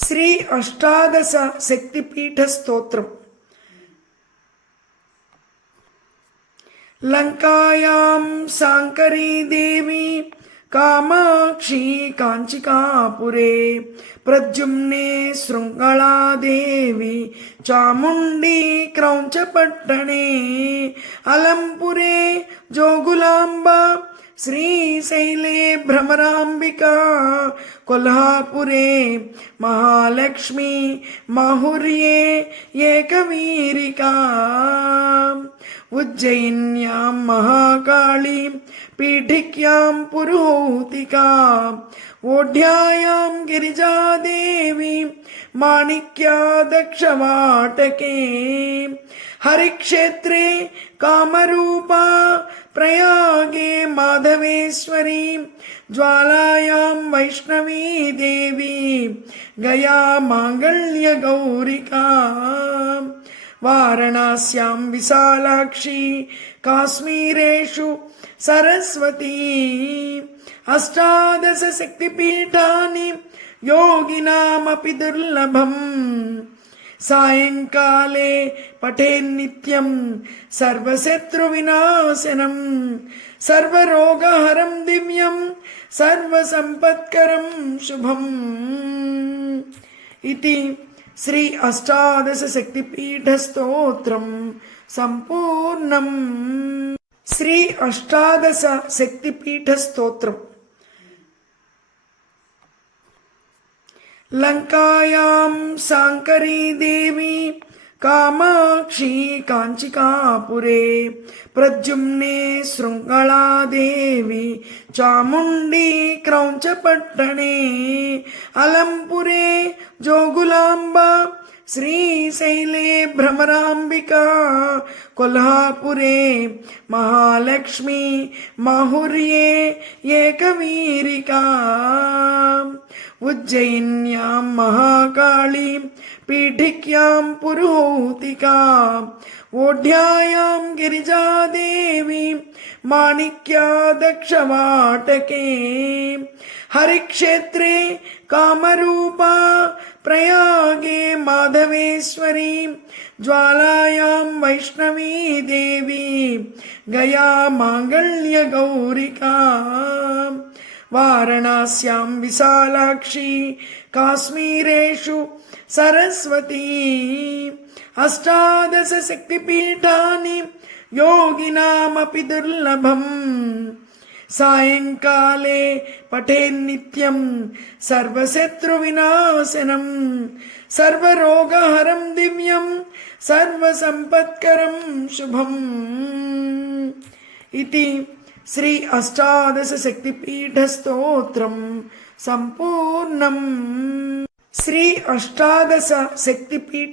శ్రీ అష్టాదశ శక్తిపీఠ స్తోత్రం. లంకాయాం శాంకరీ దేవి కామాక్షి కాంచికాపురే ప్రద్యుమ్నే శృంగళాదేవి చాముండి క్రౌంచపట్టణే అలంపురే జోగులాంబ శ్రీశైలే భ్రమరాంబికా కొల్హాపురే మహాలక్ష్మి మాహుర్యే ఏకవీరికా ఉజ్జయిన్యాం మహాకాళీ పీఠిక్యాం పురోహితికా ఓఢ్యాయాం గిరిజాదేవి మాణిక్యా దక్షవాటకే హరిక్షేత్రే కామరూపా ప్రయాగే మాధవేశ్వరీ జ్వాలాయాం వైష్ణవీ దేవి గయా మాంగళ్య గౌరికా వారణాస్యాం విశాలాక్షి కాశ్మీరేషు సరస్వతీ అష్టాదశ శక్తిపీఠాని యోగినామపి దుర్లభం సాయంకాలే పఠేన్నిత్యం సర్వశత్రువినాశనం సర్వరోగహరం దివ్యం సర్వసంపత్కరం శుభం. ఇది శ్రీ అష్టాదశ శక్తిపీఠ స్తోత్రం సంపూర్ణం. శ్రీ అష్టాదశ శక్తిపీఠ స్తోత్రం. లంకాయాం శాంకరీ దేవి కామాక్షి కాంచికాపురే ప్రద్యుమ్నే శృంగళాదేవి చాముండి క్రౌంచపట్టణే అలంపురే జోగులాంబ శ్రీశైలే భ్రమరాంబికా కొల్హాపురే మహాలక్ష్మి మాహుర్యే ఏకవీరికా ఉజ్జయిన్యాం మహాకాళీ పీఠిక్యాం పురోహితికా ఓఢ్యాయాం గిరిజాదేవి మాణిక్యా దక్షవాటకే హరిక్షేత్రే కామరూపా ప్రయాగే మాధవేశ్వరీ జ్వాలాయాం వైష్ణవీ దేవి గయా మాంగళ్య గౌరికా వారణాస్యాం విశాలాక్షి కాశ్మీరేషు సరస్వతీ అష్టాదశ శక్తిపీఠాని యోగినామపి దుర్లభం సాయంకాలే పఠేన్నిత్యం సర్వశత్రువినాశనం సర్వరోగహరం దివ్యం సర్వసంపత్కరం శుభం. ఇది శ్రీ అష్టాదశ శక్తిపీఠ స్తోత్రం సంపూర్ణం. శ్రీ అష్టాదశ శక్తిపీఠ